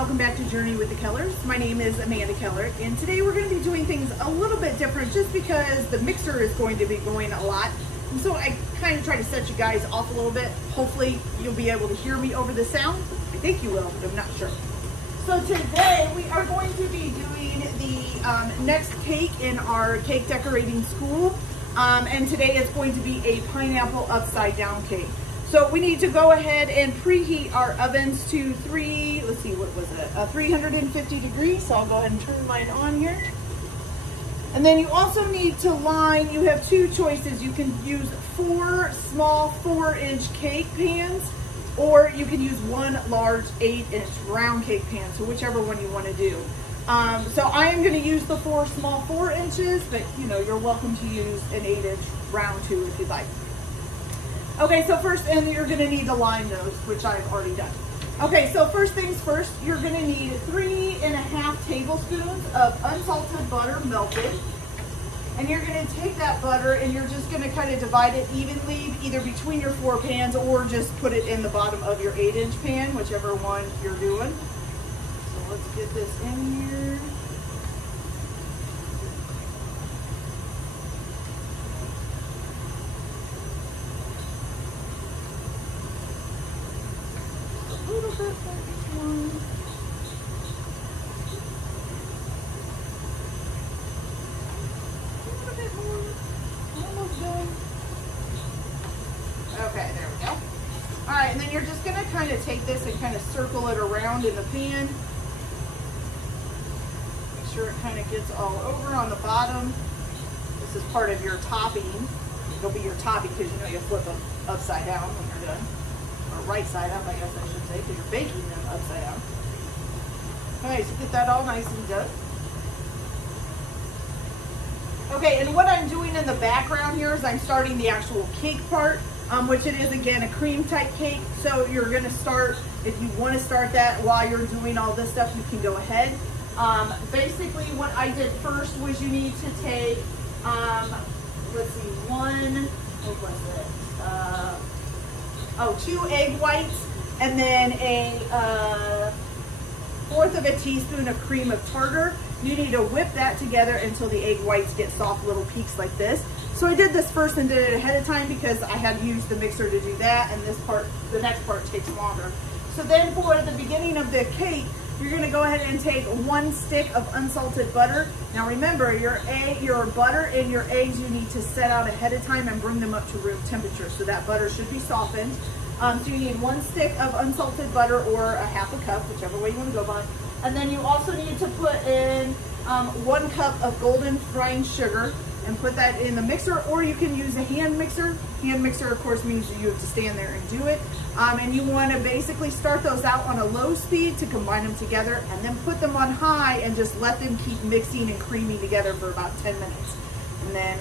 welcome back to Journey with the Kellers. My name is Amanda Keller, and today we're going to be doing things a little bit different just because the mixer is going to be going a lot. And so I kind of try to set you guys off a little bit. Hopefully you'll be able to hear me over the sound. I think you will, but I'm not sure. So today we are going to be doing the next cake in our cake decorating school. And today it's going to be a pineapple upside down cake. So we need to go ahead and preheat our ovens to 350 degrees. So I'll go ahead and turn mine on here. And then you also need to line, you have two choices. You can use 4 small 4-inch cake pans, or you can use 1 large 8-inch round cake pan. So whichever one you want to do. So I am going to use the 4 small 4 inches, but you know, you're welcome to use an 8-inch round too if you'd like. Okay, so first, and you're going to need to line those, which I've already done. Okay, so first things first, you're going to need 3½ tablespoons of unsalted butter melted. And you're going to take that butter and you're just going to kind of divide it evenly, either between your 4 pans or just put it in the bottom of your 8-inch pan, whichever one you're doing. So let's get this in here. A little bit for each one. A little bit more. Almost done. Okay, there we go. All right, and then you're just gonna kind of take this and kind of circle it around in the pan. Make sure it kind of gets all over on the bottom. This is part of your topping. It'll be your topping because you know you flip them upside down when you're done. Or right side up, I guess I should say, because you're baking them upside down. Okay, so get that all nice and done. Okay, and what I'm doing in the background here is I'm starting the actual cake part, which it is, again, a cream type cake. So you're going to start, if you want to start that while you're doing all this stuff, you can go ahead. Basically, what I did first was you need to take, let's see, 2 egg whites, and then a 1/4 of a teaspoon of cream of tartar. You need to whip that together until the egg whites get soft little peaks like this. So I did this first and did it ahead of time because I had to use the mixer to do that, and this part, the next part takes longer. So then for the beginning of the cake, you're going to go ahead and take 1 stick of unsalted butter. Now remember, your butter and your eggs you need to set out ahead of time and bring them up to room temperature. So that butter should be softened. So you need 1 stick of unsalted butter or a 1/2 cup, whichever way you want to go by. And then you also need to put in 1 cup of golden fine sugar and put that in the mixer, or you can use a hand mixer. Hand mixer, of course, means that you have to stand there and do it. And you want to basically start those out on a low speed to combine them together, and then put them on high and just let them keep mixing and creaming together for about 10 minutes. And then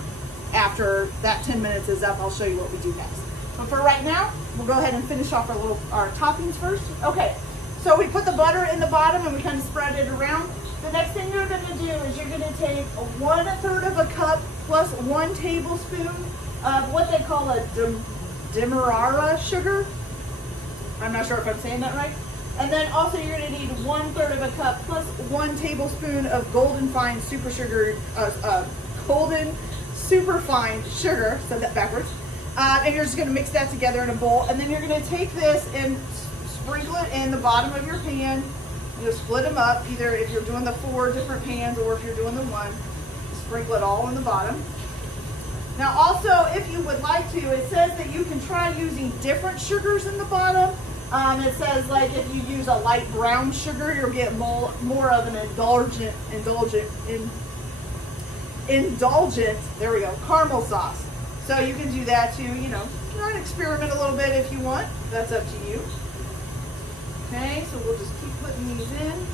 after that 10 minutes is up, I'll show you what we do next. But for right now, we'll go ahead and finish off our toppings first. Okay, so we put the butter in the bottom and we kind of spread it around. The next thing you're going to do is you're going to take 1/3 of a cup plus 1 tablespoon of what they call a demerara sugar. I'm not sure if I'm saying that right. And then also you're going to need 1/3 of a cup plus 1 tablespoon of golden fine super sugar, golden super fine sugar, said that backwards. And you're just going to mix that together in a bowl. And then you're going to take this and sprinkle it in the bottom of your pan. You'll split them up, either if you're doing the 4 different pans or if you're doing the 1. Sprinkle it all in the bottom. Now also, if you would like to, it says that you can try using different sugars in the bottom. It says like if you use a light brown sugar, you'll get more of an indulgent, there we go, caramel sauce. So you can do that too, you know, experiment a little bit if you want. That's up to you. Okay, so we'll just keep putting these in.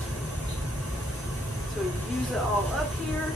So you use it all up here.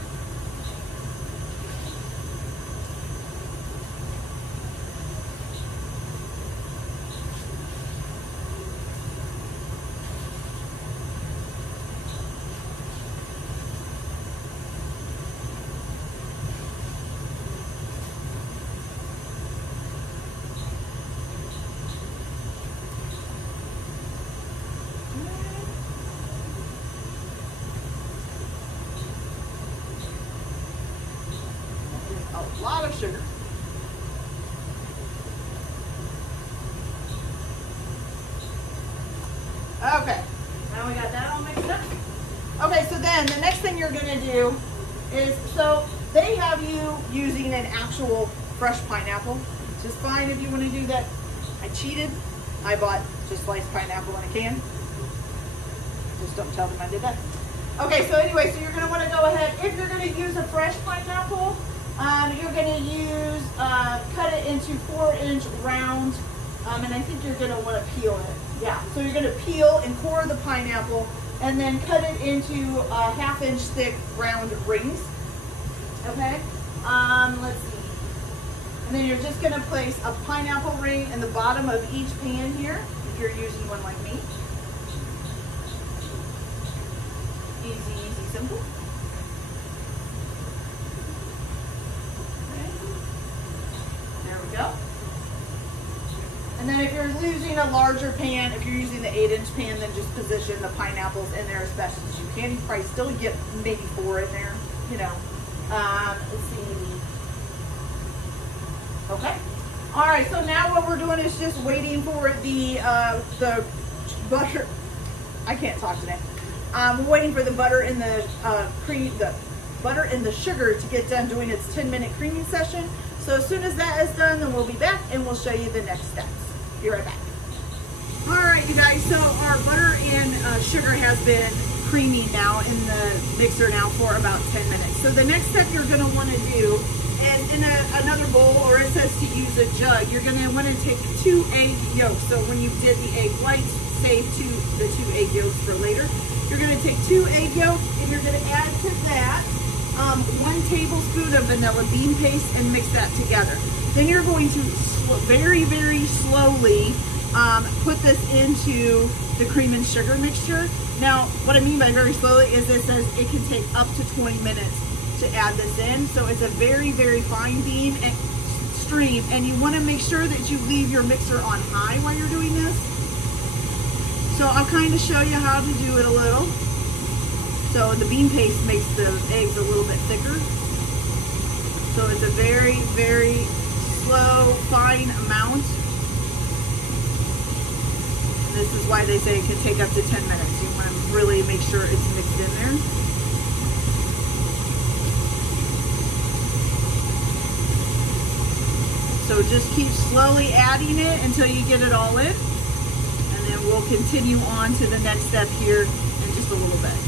lot of sugar. Okay, now we got that all mixed up. Okay, so then the next thing you're gonna do is, so they have you using an actual fresh pineapple, which is fine if you want to do that. I cheated. I bought just sliced pineapple in a can. Just don't tell them I did that. Okay, so anyway, so you're gonna want to go ahead, if you're gonna use a fresh pineapple, you're gonna use, cut it into 4-inch round, and I think you're gonna want to peel it. Yeah, so you're gonna peel and core the pineapple, and then cut it into 1/2-inch thick round rings. Okay, let's see. And then you're just gonna place a pineapple ring in the bottom of each pan here, if you're using one like me. Easy, easy, simple. Okay. There we go. And then if you're using a larger pan, if you're using the 8-inch pan, then just position the pineapples in there as best as you can. You probably still get maybe 4 in there, you know. Let's see. Okay. All right, so now what we're doing is just waiting for the butter. I can't talk today. We're waiting for the butter and the butter and the sugar to get done doing its 10-minute creaming session. So as soon as that is done, then we'll be back and we'll show you the next steps. Be right back. All right, you guys, so our butter and sugar has been creaming now in the mixer now for about 10 minutes. So the next step you're gonna wanna do is in another bowl, or it says to use a jug, you're gonna wanna take 2 egg yolks. So when you did the egg whites, save the 2 egg yolks for later. You're gonna take 2 egg yolks and you're gonna add to that 1 tablespoon of vanilla bean paste and mix that together. Then you're going to very, very slowly put this into the cream and sugar mixture. Now, what I mean by very slowly is it says it can take up to 20 minutes to add this in. So it's a very, very fine beam and stream, and you want to make sure that you leave your mixer on high while you're doing this. So I'll kind of show you how to do it a little. So the bean paste makes the eggs a little bit thicker. So it's a very, very slow, fine amount. And this is why they say it can take up to 10 minutes. You want to really make sure it's mixed in there. So just keep slowly adding it until you get it all in. And then we'll continue on to the next step here in just a little bit.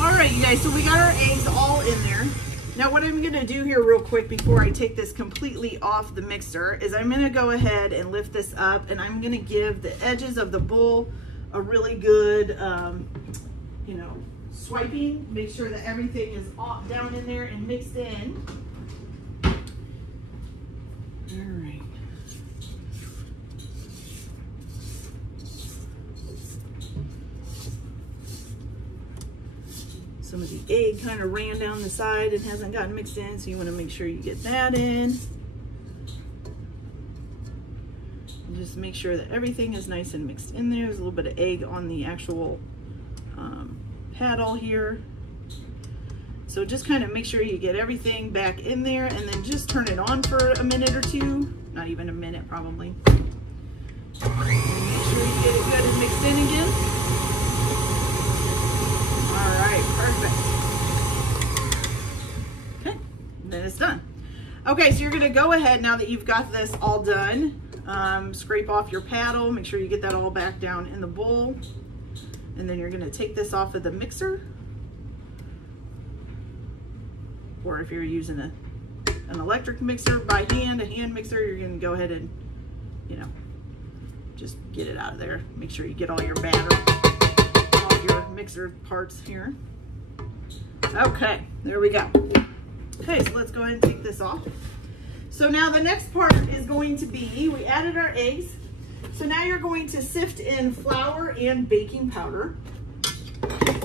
All right, you guys, so we got our eggs all in there. Now what I'm gonna do here real quick before I take this completely off the mixer is I'm gonna go ahead and lift this up, and I'm gonna give the edges of the bowl a really good, you know, swiping. Make sure that everything is all down in there and mixed in. All right. Some of the egg kind of ran down the side and hasn't gotten mixed in, so you want to make sure you get that in. And just make sure that everything is nice and mixed in there. There's a little bit of egg on the actual paddle here. So just kind of make sure you get everything back in there, and then just turn it on for a minute or two. Not even a minute, probably. And make sure you get it good and mixed in again. All right, perfect. Okay, then it's done. Okay, so you're gonna go ahead now that you've got this all done, scrape off your paddle, make sure you get that all back down in the bowl. And then you're gonna take this off of the mixer. Or if you're using an electric mixer by hand, a hand mixer, you're gonna go ahead and, you know, just get it out of there. Make sure you get all your batter, all your mixer parts here. Okay, there we go. Okay, so let's go ahead and take this off. So now the next part is going to be, we added our eggs. So now you're going to sift in flour and baking powder.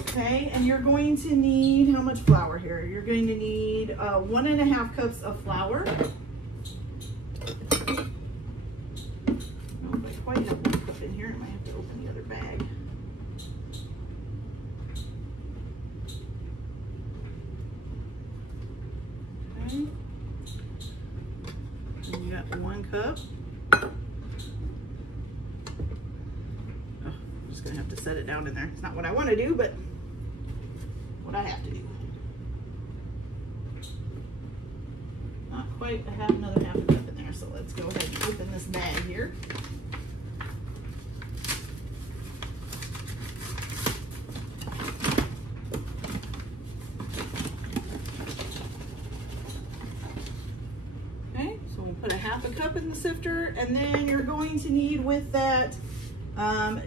Okay, and you're going to need, how much flour here? You're going to need 1.5 cups of flour. Not quite enough 1 cup in here. I might have to open the other bag. cup. Oh, I'm just gonna have to set it down in there. It's not what I want to do, but what I have to do. Not quite another half a cup in there, so let's go ahead and open this bag here. Okay, so we'll put a half a cup in the sifter, and then you're going to need with that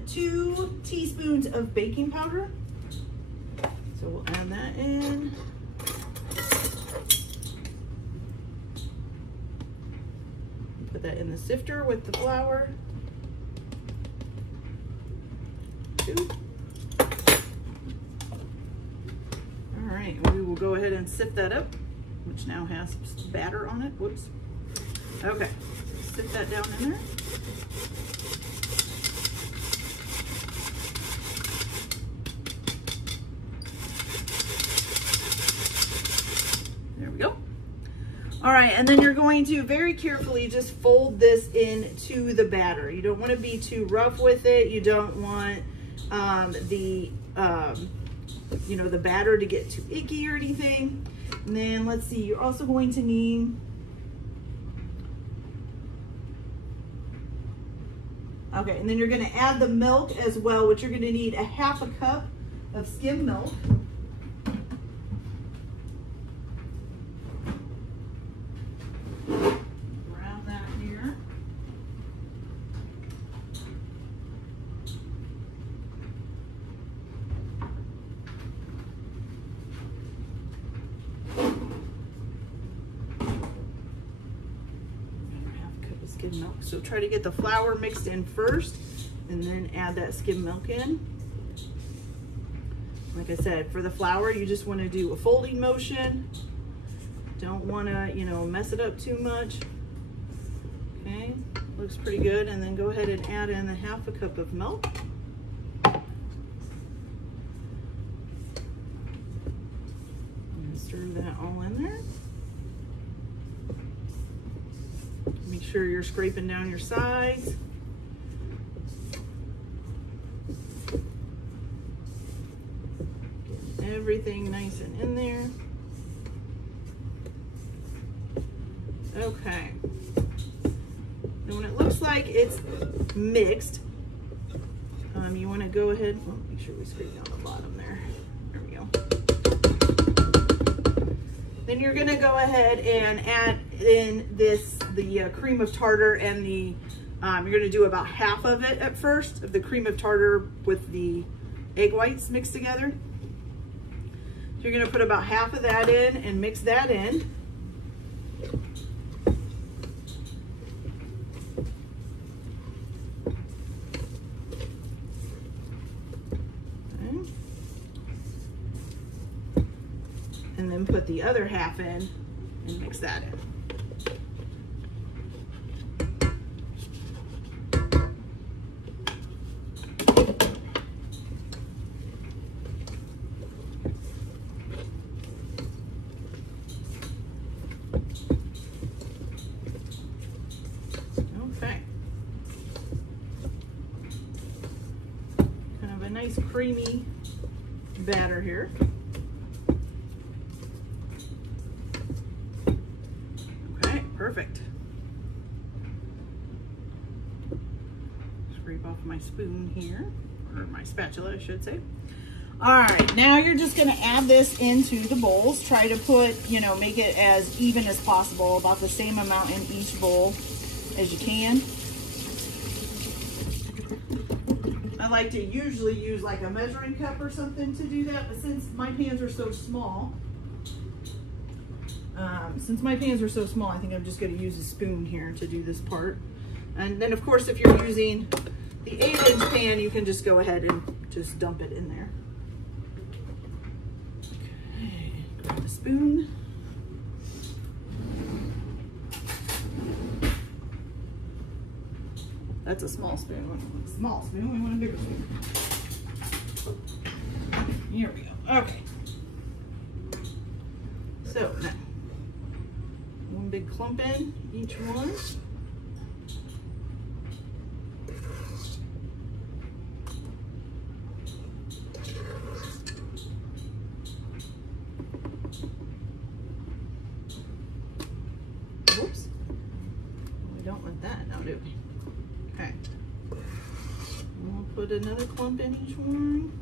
2 teaspoons of baking powder. So we'll add that in. Put that in the sifter with the flour. 2. All right, we will go ahead and sift that up, which now has batter on it. Whoops. Okay, sift that down in there. There we go. All right, and then you're going to very carefully just fold this into the batter. You don't want to be too rough with it. You don't want the batter to get too icky or anything. And then let's see, you're also going to need okay, and then you're going to add the milk as well, which you're going to need a half a cup of skim milk. Grab that here. Skim milk. So try to get the flour mixed in first and then add that skim milk in. Like I said, for the flour, you just want to do a folding motion. Don't want to, mess it up too much. Okay, looks pretty good. And then go ahead and add in a half a cup of milk. And stir that all in there. Make sure you're scraping down your sides. Get everything nice and in there. Okay. And when it looks like it's mixed, you want to go ahead, make sure we scrape down the bottom there. There we go. Then you're going to go ahead and add in the cream of tartar and the, you're going to do about half of it at first, of the cream of tartar with the egg whites mixed together. So you're going to put about half of that in and mix that in. Okay. And then put the other half in and mix that in. Okay. Kind of a nice creamy batter here. Perfect. Scrape off my spoon here, or my spatula, I should say. All right, now you're just gonna add this into the bowls. Try to put, make it as even as possible, about the same amount in each bowl as you can. I like to usually use like a measuring cup or something to do that, but since my pans are so small, I think I'm just going to use a spoon here to do this part. And then, of course, if you're using the 8-inch pan, you can just go ahead and just dump it in there. Okay, grab a spoon. That's a small spoon. We want a small spoon. We want a bigger spoon. Here we go. Okay. So now, one big clump in each one. put another clump in each one.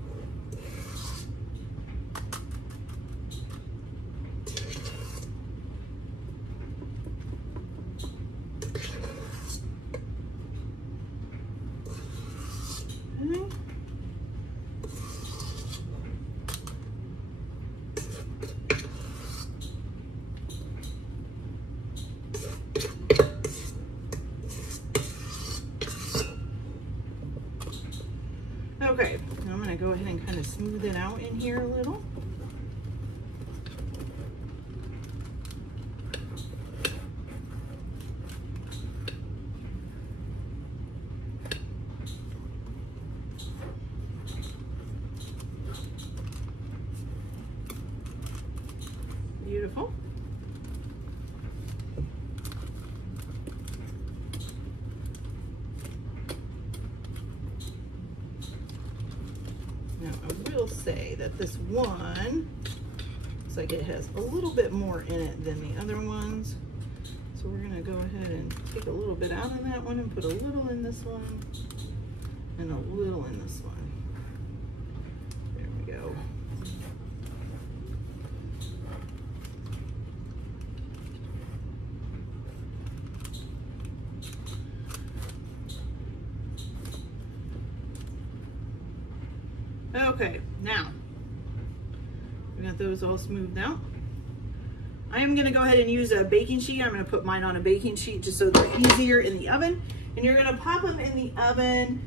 Okay, I'm gonna go ahead and kind of smooth it out in here a little. Beautiful. Now I will say that this one looks like it has a little bit more in it than the other ones. So we're gonna go ahead and take a little bit out of that one and put a little in this one and a little in this one. There we go. Okay, now we got those all smoothed out. I am gonna go ahead and use a baking sheet. I'm gonna put mine on a baking sheet just so they're easier in the oven. And you're gonna pop them in the oven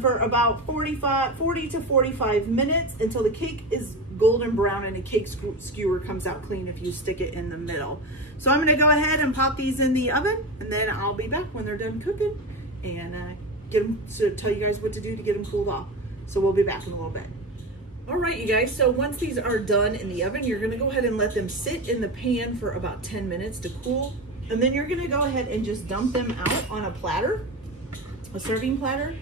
for about 40 to 45 minutes until the cake is golden brown and the cake skewer comes out clean if you stick it in the middle. So I'm gonna go ahead and pop these in the oven, and then I'll be back when they're done cooking and get them to tell you guys what to do to get them cooled off. So we'll be back in a little bit. All right, you guys, so once these are done in the oven, you're gonna go ahead and let them sit in the pan for about 10 minutes to cool. And then you're gonna go ahead and just dump them out on a platter, a serving platter.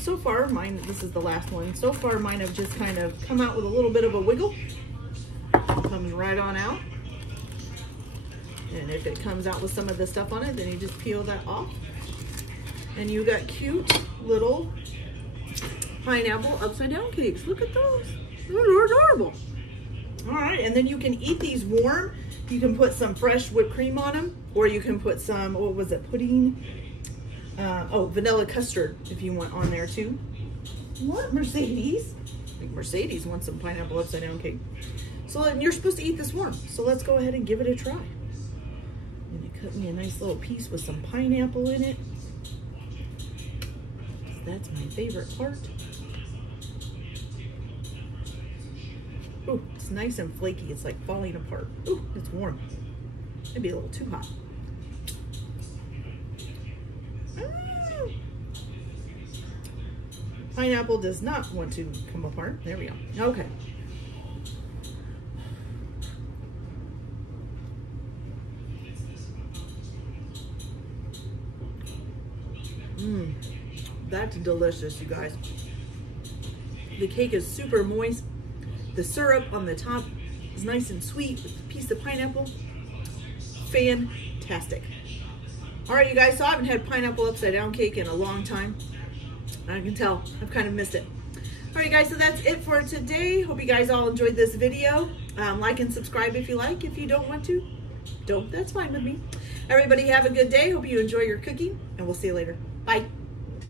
So far, mine, this is the last one. So far, mine have just kind of come out with a little bit of a wiggle. Comes right on out. And if it comes out with some of the stuff on it, then you just peel that off. And you got cute little pineapple upside down cakes. Look at those. They're adorable. All right, and then you can eat these warm. You can put some fresh whipped cream on them, or you can put some, what was it, pudding? Vanilla custard if you want on there too. What, Mercedes? I think Mercedes wants some pineapple upside down cake. So you're supposed to eat this warm. So let's go ahead and give it a try. And you cut me a nice little piece with some pineapple in it. That's my favorite part. Ooh, it's nice and flaky. It's like falling apart. Ooh, it's warm. Maybe a little too hot. Pineapple does not want to come apart. There we go. Okay. That's delicious, you guys. The cake is super moist. The syrup on the top is nice and sweet with a piece of pineapple. Fantastic. All right, you guys, so I haven't had pineapple upside down cake in a long time. I can tell, I've kind of missed it. All right, guys, so that's it for today. Hope you guys all enjoyed this video. Like and subscribe if you like. If you don't want to, don't, that's fine with me. Everybody have a good day. Hope you enjoy your cooking, and we'll see you later. Bye.